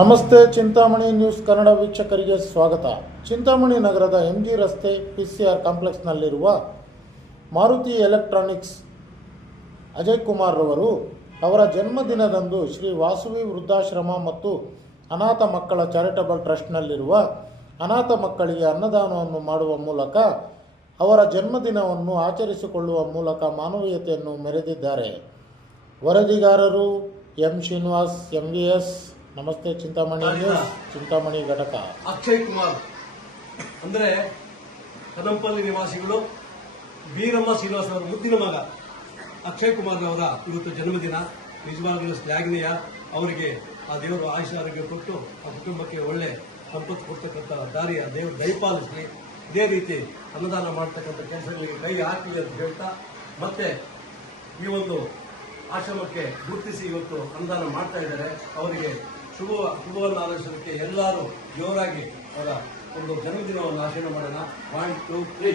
ನಮಸ್ತೆ. ಚಿಂತಾಮಣಿ ನ್ಯೂಸ್ ಕನ್ನಡ ವೀಕ್ಷಕರಿಗೆ ಸ್ವಾಗತ. ಚಿಂತಾಮಣಿ ನಗರದ ಎಂಜಿ ರಸ್ತೆ ಪಿಸಿಆರ್ ಕಾಂಪ್ಲೆಕ್ಸ್ನಲ್ಲಿರುವ ಮಾರುತಿ ಎಲೆಕ್ಟ್ರಾನಿಕ್ಸ್ ಅಜಯ್ ಕುಮಾರ್ ರವರು ಅವರ ಜನ್ಮದಿನದಂದು ಶ್ರೀ ವಾಸವಿ ವೃದ್ಧಾಶ್ರಮ ಮತ್ತು ಅನಾಥ ಮಕ್ಕಳ ಚಾರಿಟಬಲ್ ಟ್ರಸ್ಟ್ನಲ್ಲಿರುವ ಅನಾಥ ಮಕ್ಕಳಿಗೆ ಅನ್ನದಾನವನ್ನು ಮಾಡುವ ಮೂಲಕ ಅವರ ಜನ್ಮದಿನವನ್ನು ಆಚರಿಸಿಕೊಳ್ಳುವ ಮೂಲಕ ಮಾನವೀಯತೆಯನ್ನು ಮೆರೆದಿದ್ದಾರೆ. ವರದಿಗಾರರು ಎಂ ಶ್ರೀನಿವಾಸ್, MVS. ನಮಸ್ತೆ. ಚಿಂತಾಮಣಿ ನ್ಯೂಸ್, ಚಿಂತಾಮಣಿ ಘಟಕ. ಅಕ್ಷಯ್ ಕುಮಾರ್ ಅಂದ್ರೆ ಕದಂಪಲ್ಲಿ ನಿವಾಸಿಗಳು ವೀರಮ್ಮ ಶ್ರೀನಿವಾಸ್ ಅವರ ಮುದ್ದಿನ ಮಗ ಅಕ್ಷಯ್ ಕುಮಾರ್ ಅವರ ಇವತ್ತು ಜನ್ಮದಿನ. ನಿಜವಾಗಲೂ ಶ್ಲಾಘನೀಯ. ಅವರಿಗೆ ಆ ದೇವರು ಆಯುಷ ಆರೋಗ್ಯ ಕೊಟ್ಟು ಆ ಕುಟುಂಬಕ್ಕೆ ಒಳ್ಳೆ ಸಂಪತ್ತು ಕೊಡ್ತಕ್ಕಂಥ ದಾರಿಯ ದೇವರು ದಯಪಾಲಿಸಲಿ. ಇದೇ ರೀತಿ ಅನ್ನದಾನ ಮಾಡ್ತಕ್ಕಂಥ ಕೆಲಸಗಳಿಗೆ ಕೈ ಹಾಕಲಿ ಅಂತ ಹೇಳ್ತಾ, ಮತ್ತೆ ಈ ಒಂದು ಆಶ್ರಮಕ್ಕೆ ಗುರುತಿಸಿ ಇವತ್ತು ಅನುದಾನ ಮಾಡ್ತಾ ಇದ್ದಾರೆ. ಅವರಿಗೆ ಶುಭವನ್ನು ಆಲೋಚನೆಗೆ ಎಲ್ಲರೂ ಜೋರಾಗಿ ಅವರ ಒಂದು ಜನ್ಮದಿನವನ್ನು ಆಚರಣೆ ಮಾಡೋಣ. 1, 2, 3.